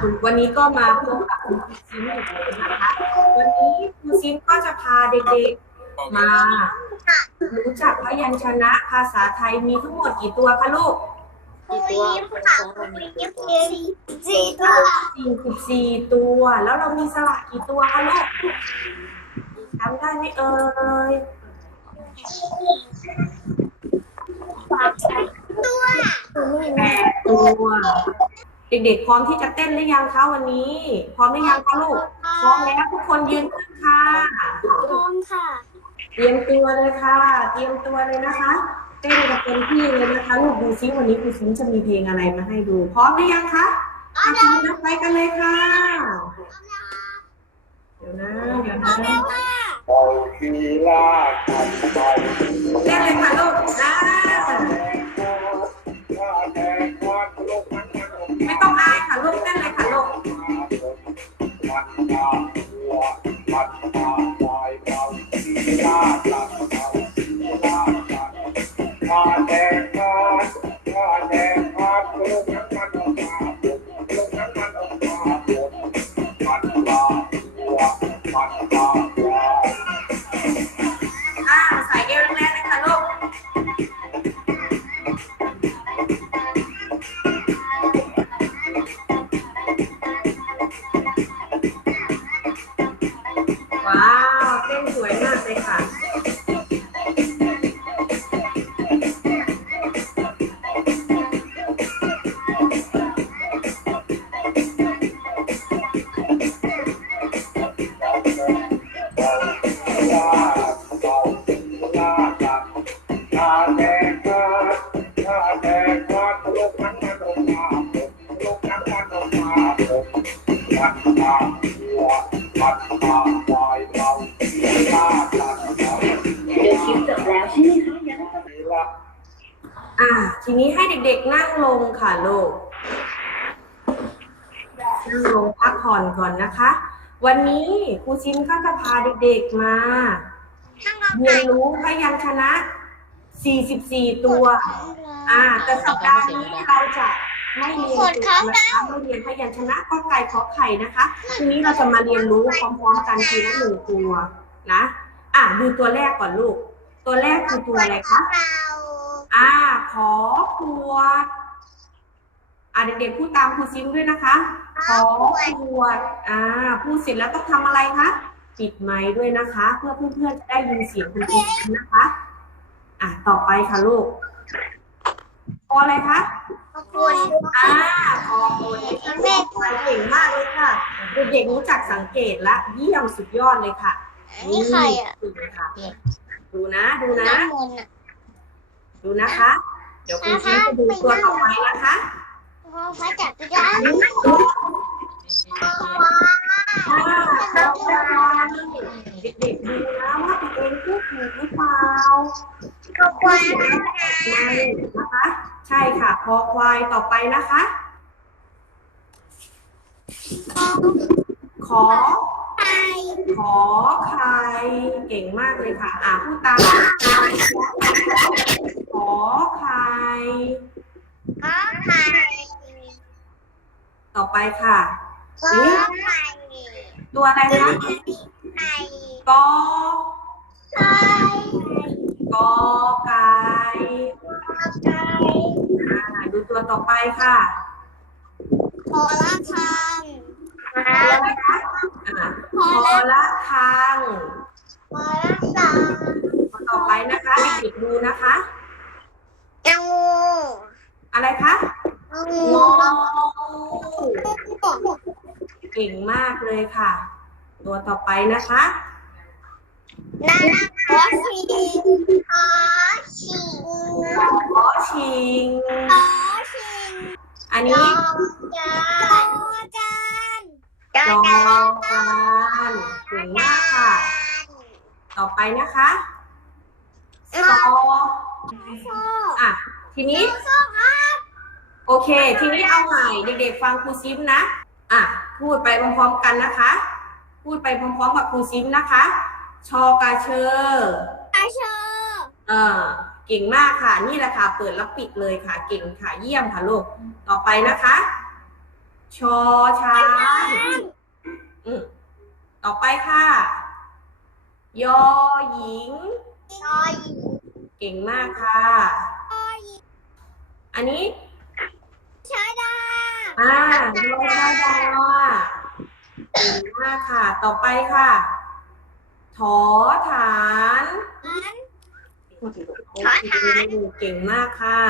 คุณวันนี้ก็มาพบกับคุณครูซิมอีกแล้วนะคะ วันนี้ครูซิมก็จะพาเด็กๆ มารู้จักพยัญชนะภาษาไทยมีทั้งหมดกี่ตัวคะลูกกี่ตัวค่ะสี่ตัว44ตัว แล้วเรามีสระกี่ตัวคะลูกจำได้ไหมเอ่ยตัวแปดตัว เด็กๆ พร้อมที่จะเต้นหรือยังคะวันนี้ พร้อมหรือยังคะลูก พร้อมแล้วทุกคนยืนขึ้นค่ะ พร้อมค่ะ เตรียมตัวเลยค่ะ เตรียมตัวเลยนะคะ เต้นกันเต็มที่เลยนะคะลูกดูซิวันนี้ครูซิมจะมีเพลงอะไรมาให้ดู พร้อมหรือยังคะอะนับไปกันเลยค่ะ เดี๋ยวนะเดี๋ยวพร้อนะมแล้วค่ะเอาทีลาขันไปเต้นเลยค่ะลูกอ่า บ้านนาบัวบ้านนาไฟฟ้าที่สะอาดสะอาดสะอาดอาเด็กอาอาเด็กอา นก่อนนะคะ วันนี้ครูชินก็จะพาเด็กๆมาเรียนรู้พยัญชนะ 44 ตัว อ่า แต่สัปดาห์นี้เราจะไม่เรียนตัวนะคะไม่เรียนพยัญชนะกอไก่ขอไข่นะคะทีนี้เราจะมาเรียนรู้พร้อมๆกันทีละหนึ่งตัวนะ อะดูตัวแรกก่อนลูก ตัวแรกคือตัวอะไรคะเราอ่า ขอขวด อ่าเด็กๆพูดตามครูซิมด้วยนะคะ ขอขวด อ่า พูดเสร็จแล้วต้องทำอะไรคะ ปิดไมค์ด้วยนะคะ เพื่อเพื่อนๆจะได้ยินเสียงคุณครูซิมนะคะ อะ ต่อไปค่ะลูกขออะไรคะ ขอบคุณอ่าขอคนแม่พูดเก่งมากเลยค่ะเด็กๆรู้จักสังเกตและเยี่ยมสุดยอดเลยค่ะนี่ใครอะ นี่ค่ะดูนะ ดูนะ น้ำมนต์อะดูนะคะ เดี๋ยวคุณซิมจะดูตัวต่อไปนะคะ พอพระจับตัวได้อ่าต่อไปเด็กๆดูนะว่าตัวเองพูดถูกหรือเปล่าขอบคุณใช่นะคะ ใช่ค่ะ คอควายต่อไปนะคะ ขอไปขอไข่เก่งมากเลยค่ะ อ่าพูดตามขอไข่ขอไข่ ต่อไปค่ะขอไข่ตัวอะไรนะไข่กอไข่กอไก่ไก่อ่าดูตัวต่อไปค่ะขอละคังตัวอะไรคะอ่าพอละคังขอละสังตัวต่อไปนะคะเด็กๆดูนะคะงูอะไรคะงูงองู เก่งมากเลยค่ะ ตัวต่อไปนะคะนาขอชิงขอชิงขอชิงขอชิง อันจนี้อจานจานจาจนอการเก่งมากค่ะ ต่อไปนะคะซอโซ่อะ ทีนี้ โซ่ครับโอเค ทีนี้เอาใหม่เด็กๆ ฟังครูซิมนะ อะ พูดไปพร้อมๆกันนะคะ พูดไปพร้อมๆกับครูซิมนะคะ ชอกาเชออาเชอเออเก่งมากค่ะ นี่แหละค่ะ เปิดแล้วปิดเลยค่ะ เก่งค่ะ เยี่ยมค่ะลูก ต่อไปนะคะขชอช้างอืมต่อไปค่ะ ยอหญิง ยอหญิง เก่งมากค่ะ อันนี้ ชาดาอ่ายอดาดาเก่งมากค่ะ ต่อไปค่ะ ถอฐานถอฐาน เก่งมากค่ะ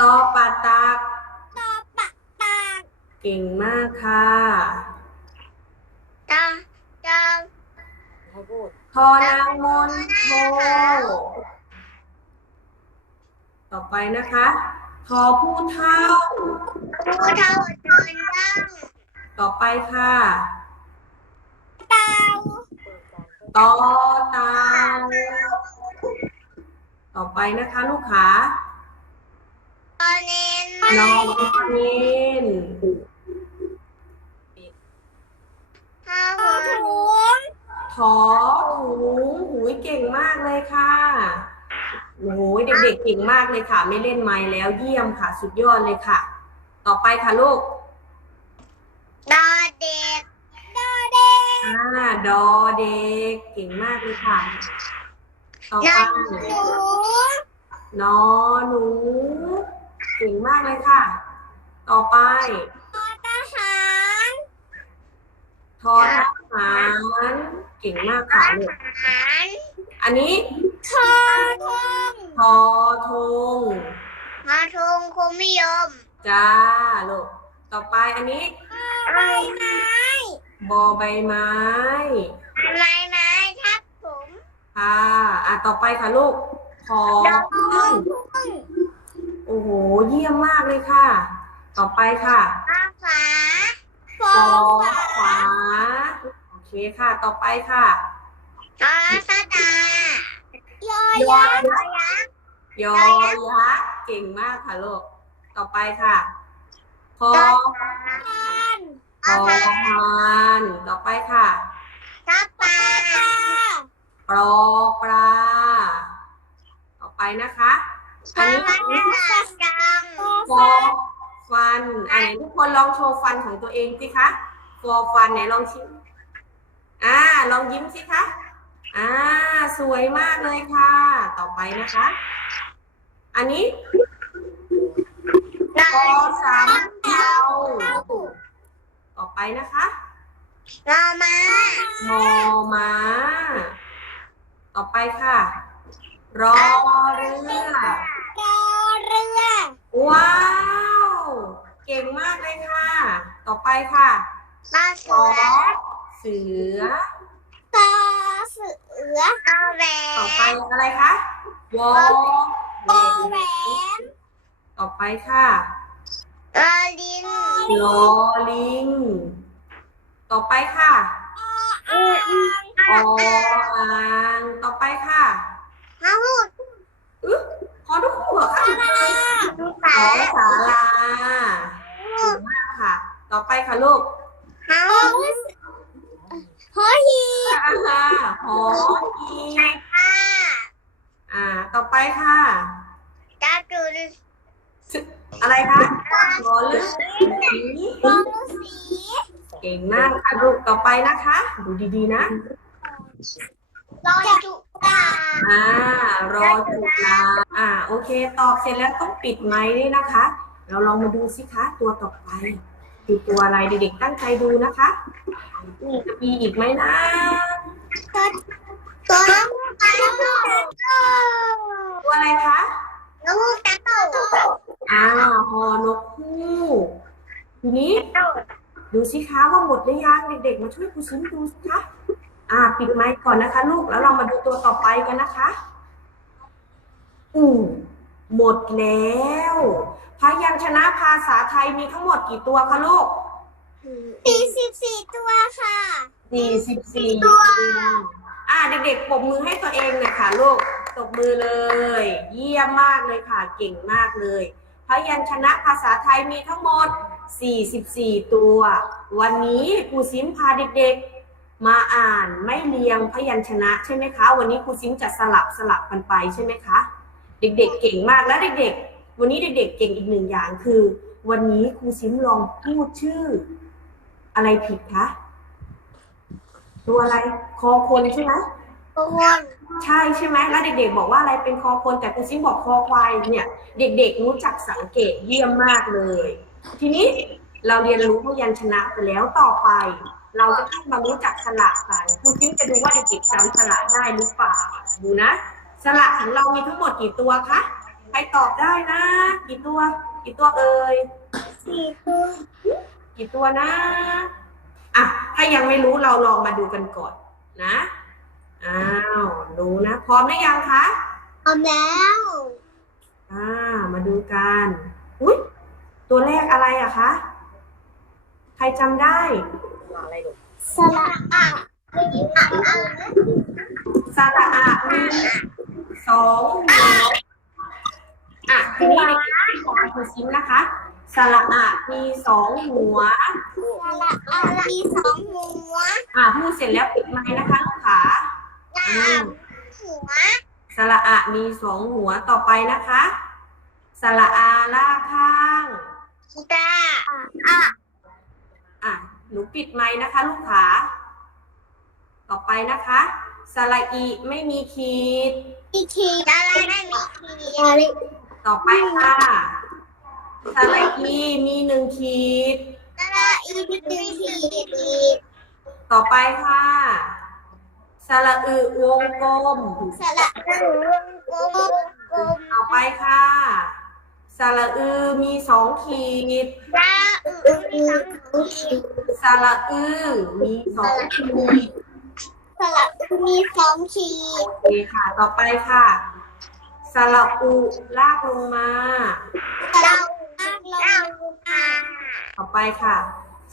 ตอปาตัก ตอปะตาเก่งมากค่ะตาตาทอนางมนโท ต่อไปนะคะทอผู้เท่าผู้เท่าตอนย่างต่อไปค่ะเตาตอเตาต่อไปนะคะลูกค้าตอนเน้นนอนเน้นข้าวถุงทอถุงหูยเก่งมากเลยค่ะ โอ้โหเด็กๆเก่งมากเลยค่ะ ไม่เล่นไม้แล้วเยี่ยมค่ะ สุดยอดเลยค่ะ ต่อไปค่ะลูกดอเด็กดอเด็กอ่าดอเด็ก เก่งมากเลยค่ะ ต่อดไปอหนูนอหนูเก่งมากเลยค่ะ ต่อไปทหารทอทหาร เก่งมากค่ะลูกทหารอันนี้ ทอทงทอทงทอทงคุมิยมจ้าลูกต่อไปอันนี้ใบไม้บอใบไม้ใบไม้ทับผมค่ะอะต่อไปค่ะลูกทอดอกพึ่งพึ่งโอ้โหเยี่ยมมากเลยค่ะ ต่อไปค่ะฟ้าฟ้าฟฟออฟ้าขวาโอเคค่ะ ต่อไปค่ะฟอสตาย อยักษ์ยอยักษ์ยอยักษ์เก่งมากค่ะลูก ต่อไปค่ะพอพันพอพานต่อไปค่ะทับปลาปลอปลา ต่อไปนะคะอันนี้ฟันกังฟอฟันอันไหนทุกคนลองโชว์ฟันของตัวเองสิคะฟอฟันไหนลองชิมอ่า ลองยิ้มสิคะ อ่า สวยมากเลยค่ะ ต่อไปนะคะ อันนี้นกอสามเทาต่อไปนะคะรอมามอม้าต่อไปค่ะ รอเรือกอเรือ ว้าว เก่งมากเลยค่ะ ต่อไปค่ะปลาสเสืออเสือตอ เสือเอาแหวต่อไปนอะไรคะวอวอแหวนต่อไปค่ะลอลินลอลิง ต่อไปค่ะอืออือออ่างต่อไปค่ะมาพูดอึ๊บพอทุกคู่เหรอคะดูขอสาศาลาเก่งมากค่ะ ต่อไปค่ะลูกเฮา โฮฮีอ่าฮะหออีไก่ป้าอ่า ต่อไปค่ะตาจุนอะไรคะหอลึกสีฟองสีเก่งมากค่ะลูกต่อไปนะคะ ดูดีๆนะ รอจุตาอ่า รอจุฬาอ่า โอเค ตอบเสร็จแล้วต้องปิดไมค์ด้วยนะคะ เราลองมาดูสิคะ ตัวต่อไป คือตัวอะไรเด็กๆตั้งใจดูนะคะจะมีอีกไหมนะตัวน้องตาโตตัวอะไรคะน้องตาโตอ่าหอนกคู่ทีนี้ดูสิคะว่าหมดหรือยังเด็กๆ มาช่วยครูซิมดูสิคะอ่า ปิดไมค์ก่อนนะคะ ลูกแล้วเรามาดูตัวต่อไปกันนะคะ อืม หมดแล้ว พยัญชนะภาษาไทยมีทั้งหมดกี่ตัวคะลูกสี่สิบสี่ตัวค่ะสี่สิบสี่ตัว อ่าเด็กๆปรบมือให้ตัวเองหน่อยค่ะลูกตบมือเลย เยี่ยมมากเลยค่ะ เก่งมากเลย พยัญชนะภาษาไทยมีทั้งหมด 44 ตัว วันนี้ครูซิมพาเด็กๆ มาอ่านไม่เรียงพยัญชนะใช่ไหมคะ วันนี้ครูซิมจะสลับสลับกันไปใช่ไหมคะ เด็กๆเก่งมากแล้วเด็กๆ วันนี้เด็กๆเก่งอีกหนึ่งอย่างคือ วันนี้ครูซิมลองพูดชื่อ อะไรผิดคะตัวอะไรคอคนใช่ไหมทุกคนใช่ใช่ไหมแล้วเด็ก ๆ บอกว่าอะไรเป็นคอคนแต่ครูซิมบอกคอควายเนี่ย เด็ก ๆ รู้จักสังเกตเยี่ยมมากเลย ทีนี้เราเรียนรู้พยัญชนะไปแล้วต่อไป เราจะต้องมารู้จักสระกันครูซิมจะดูว่าเด็กๆจำสระได้หรือเปล่าดูนะ สระของเรามีทั้งหมดกี่ตัวคะ ใครตอบได้นะ กี่ตัว กี่ตัวเอ่ยสี่ตัว กี่ตัวนะ อะ ถ้ายังไม่รู้เราลองมาดูกันก่อนนะ อ้าว ดูนะ พร้อมหรือยังคะ พร้อมแล้ว อ่า มาดูกัน อุ้ยตัวแรกอะไรอะคะ ใครจำได้สระอะอะอะสระอะมี สองหัวอะทีนี้เด็กๆฟังครูซิมนะคะ สระอะมีสองหัวสระอะมีสองหัวอะพูดเสร็จแล้วปิดไมค์นะคะลูกขาสามหัวสระอะมีสองหัวต่อไปนะคะ สระอาล่ากข้าง ตาอะอะหนูปิดไมค์นะคะ ลูกขาต่อไปนะคะ สระอีไม่มีขีด มีขีดอะไรไม่มีขีดอะไรต่อไปค่ะสระอีมีหนึ่งขีดสระอีมีขีดต่อไปค่ะสระอึวงกลม สระอูวงกลมกลมต่อไปค่ะสระอือมีสองขีดสระอูมีสองขีดสระอือมีสองขีด สระอู มีสองขีดโอเคค่ะ ต่อไปค่ะสระอุลากลงมา เราเรามาต่อไปค่ะ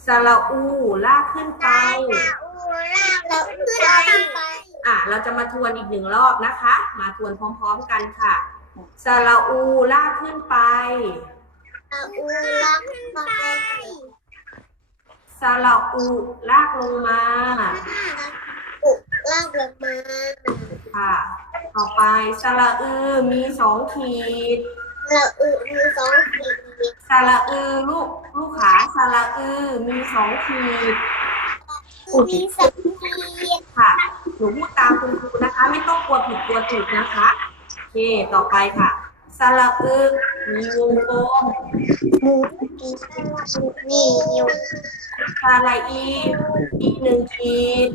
สระอูลากขึ้นไป เราเราขึ้นไปอะ เราจะมาทวนอีกหนึ่งรอบนะคะ มาทวนพร้อมๆกันค่ะสระอูลากขึ้นไปเราอูรักไปสระอูลากลงมาอุ ลากลงมาค่ะ ต่อไปสระอือมีสองขีดเราอูมีสองขีดสระอือลูกลูกขาสระอือมีสองขีดมีสองขีดค่ะ หนูพูดตามคุณครูนะคะ ไม่ต้องกลัวผิดกลัวถูกนะคะโอเคต่อไปค่ะสระอึกมีวงกลมหมูกีนี่อยู่สระอีอีกหนึ่งขีด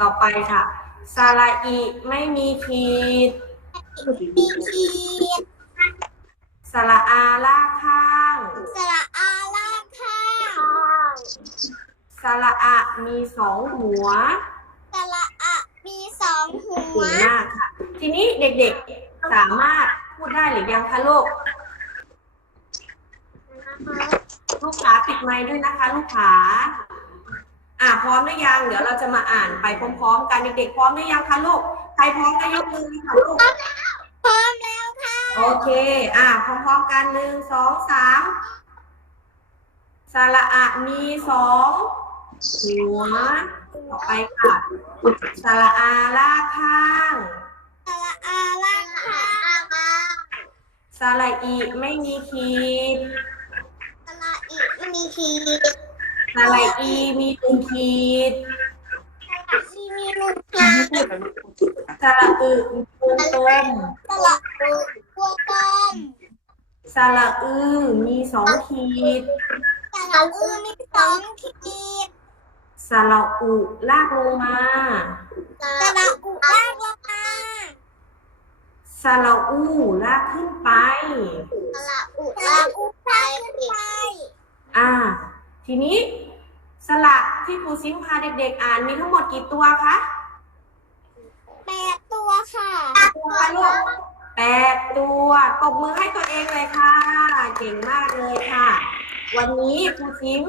ต่อไปค่ะสระอีไม่มีขีดมีขีดสระอาลากข้างสระอาลากข้างสระอะมีสองหัวสระอะมีสองหัวเก่งมากค่ะ ทีนี้เด็กๆสามารถพูดได้หรือยังคะลูกลูกขาปิดไมค์ด้วยนะคะ ลูกขา อะพร้อมหรือยัง เดี๋ยวเราจะมาอ่านไปพร้อมๆกันเด็กๆพร้อมหรือยังคะลูก ใครพร้อมก็ยกมือค่ะลูก พร้อมแล้วค่ะ โอเค อะพร้อมๆกันหนึ่งสองสามสระอะมีสองหัว ต่อไปค่ะสระอาลากข้างสระอาลากข้างสระอีไม่มีขีดสระอีไม่มีขีด สระอีมีหนึ่งขีดที่มีลูกขีดสระอึวงกลมสระอูตัวกลมสระอือมีสองขีดสระอูมีสองขีดสระอุลากลงมาสระอูลากลงมาสระอูลากขึ้นไปสระอูลากขึ้นไป อ่า ทีนี้สระที่ครูซิมพาเด็กๆ อ่านมีทั้งหมดกี่ตัวคะแปดตัวค่ะตัวคะลูกแปดตัวตบมือให้ตัวเองเลยค่ะ เก่งมากเลยค่ะ วันนี้ครูซิม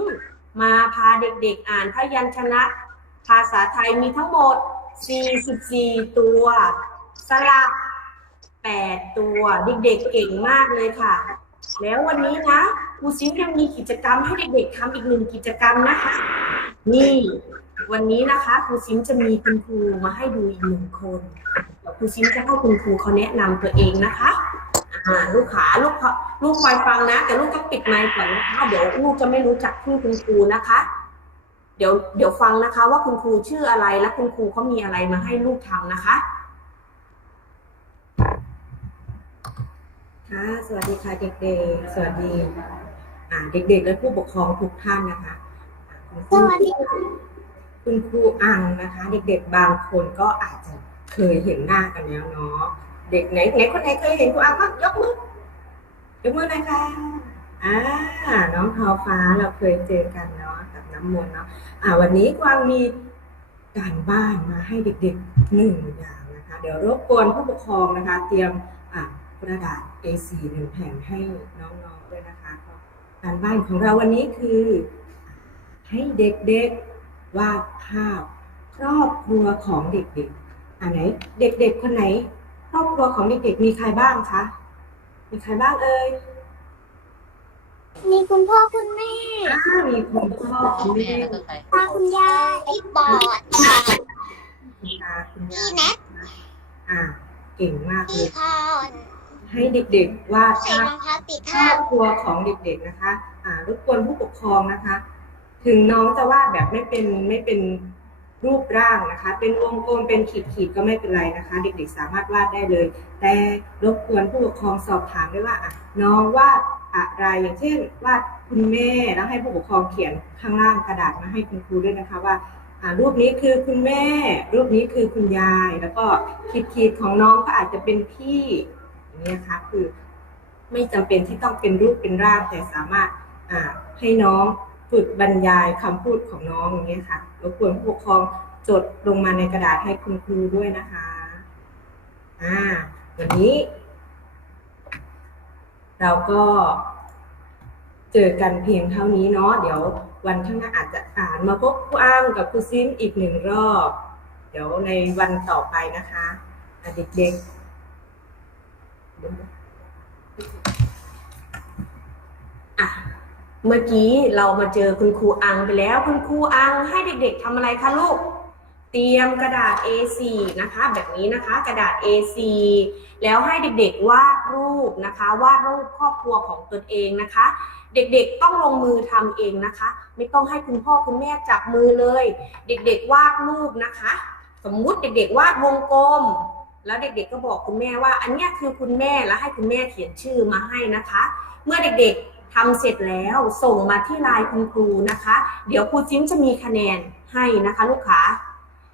มาพาเด็กๆ อ่านพยัญชนะ ภาษาไทยมีทั้งหมด 44 ตัว สระ8ตัว เด็กๆ เก่งมากเลยค่ะ แล้ววันนี้นะค รูซิมยังมีกิจกรรมให้เด็กๆทำอีกหนึ่งกิจกรรมนะคะ นี่วันนี้นะคะครูซิมจะมีคุณครูมาให้ดูอีกหนึ่งคนเดี๋ยวครูซิมจะให้คุณครูเขาแนะนำตัวเองนะคะอ่าลูกขาลูกขอลูกคอยฟังนะ แต่ลูกก็ปิดไมค์ก่อนนะคะเดี๋ยวลูกจะไม่รู้จักชื่อคุณครูนะคะ เดี๋ยวเดี๋ยวฟังนะคะ ว่าคุณครูชื่ออะไรและคุณครูเขามีอะไรมาให้ลูกทำนะคะค่ะสวัสดีค่ะเด็กๆสวัสดี เด็กๆ และผู้ปกครองทุกท่านนะคะอ่าคุณคสรูวัสดีค่ะคุณครูอังนะคะ เด็กๆบางคนก็อาจจะเคยเห็นหน้ากันแล้วเนาะเด็กไหนไหนคนไหนเคยเห็นครูอังก็ยกมือยกมือหน่อยค่ะอ่าน้องทอฟ้าเราเคยเจอกันเนาะกับน้ำมนต์เนาะอ่าวันนี้กวางมีการบ้านมาให้เด็กๆหนึ่งอย่างนะคะ เดี๋ยวรบกวนผู้ปกครองนะคะ เตรียมอ่ากระดาษ A4 หนึ่งแผ่นให้น้องๆด้วยนะคะ ก็การบ้านของเราวันนี้คือ ให้เด็กๆวาดภาพครอบครัวของเด็กๆอันไหน เด็ก ๆ คนไหน ครอบครัวของเด็กๆ มีใครบ้างคะ มีใครบ้างเอ่ย มีคุณพ่อคุณแม่อ่ามีคุณพ่อคุณแม่ตาคุณยายพี่ปอดคุณตาคุณยาพี่ยแน็กอ่า เก่งมากเลพี่ยคอน ให้เด็กๆวาดใส่ภาพรองเท้าติดครเท้าอบครัวของเด็กๆนะคะอ่ารบกวนผู้ปกครองนะคะ ถึงน้องจะวาดแบบไม่เป็นไม่เป็นรูปร่างนะคะ เป็นวงกลมเป็นขีดๆก็ไม่เป็นไรนะคะ เด็กๆ สามารถวาดได้เลย แต่รบกวนผู้ปกครองสอบถามด้วยว่าอะน้องวาดอะไรอย่างเช่นวาดคุณแม่แล้วให้ผู้ปกครองเขียนข้างล่างกระดาษมาให้คุณครูด้วยนะคะว่าอ่ารูปนี้คือคุณแม่ รูปนี้คือคุณยาย แล้วก็ขีดๆของน้องก็อาจจะเป็นพี่อย่าง นี้นะคะคือไม่จำเป็นที่ต้องเป็นรูปเป็นร่างแต่สามารถให้น้องฝึกบรรยายคำพูดของน้องอย่างนี้ค่ะรบกวนผู้ปกครองจดลงมาในกระดาษให้คุณครูด้วยนะคะอ่าวันนี้ เราก็เจอกันเพียงเท่านี้เนาะเดี๋ยววันข้างหน้าอาจจะอ่านมาพบครูอ้างกับครูซิมอีกหนึ่งรอบ เดี๋ยวในวันต่อไปนะคะเด็กๆ เมื่อกี้เรามาเจอคุณครูอังไปแล้ว คุณครูอังให้เด็กๆทำอะไรคะลูก เตรียมกระดาษ A4 นะคะ แบบนี้นะคะ กระดาษ A4 แล้วให้เด็กๆวาดรูปนะคะ วาดรูปครอบครัวของตนเองนะคะ เด็กๆต้องลงมือทำเองนะคะ ไม่ต้องให้คุณพ่อคุณแม่จับมือเลย เด็กๆวาดรูปนะคะ สมมุติเด็กๆวาดวงกลม แล้วเด็กๆก็บอกคุณแม่ว่า อันนี้คือคุณแม่แล้วให้คุณแม่เขียนชื่อมาให้นะคะ เมื่อเด็กๆทำเสร็จแล้วส่งมาที่ไลน์คุณครูนะคะ เดี๋ยวครูจิ้มจะมีคะแนนให้นะคะลูกค้า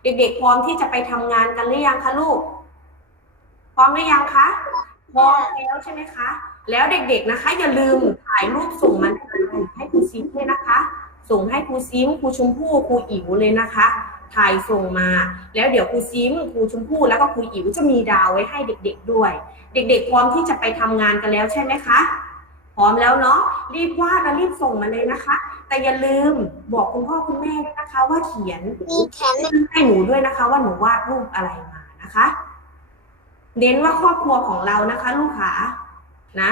เด็กๆพร้อมที่จะไปทำงานกันหรือยังคะลูก พร้อมหรือยังคะพร้อมแล้วใช่ไหมคะ แล้วเด็กๆนะคะ อย่าลืมถ่ายรูปส่งมาให้ครูซิมด้วยนะคะ ส่งให้ครูซิมครูชมพู่ครูอิ๋วเลยนะคะ ถ่ายส่งมา แล้วเดี๋ยวครูซิมครูชมพู่แล้วก็ครูอิ๋วจะมีดาวไว้ให้เด็กๆด้วย เด็กๆพร้อมที่จะไปทำงานกันแล้วใช่ไหมคะพร้อมแล้วเนาะรีบวาดแล้วรีบส่งมาเลยนะคะ แต่อย่าลืมบอกคุณพ่อคุณแม่ด้วยนะคะ ว่าเขียนให้หนูด้วยนะคะ ว่าหนูวาดรูปอะไรมานะคะ เน้นว่าครอบครัวของเรานะคะ ลูกขานะ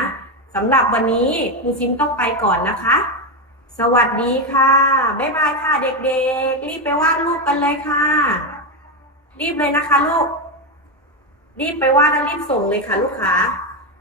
สำหรับวันนี้ครูซิมต้องไปก่อนนะคะ สวัสดีค่ะบ๊ายบายค่ะ เด็กๆ รีบไปวาดรูปกันเลยค่ะ รีบเลยนะคะลูก รีบไปวาดแล้วรีบส่งเลยค่ะ ลูกค้า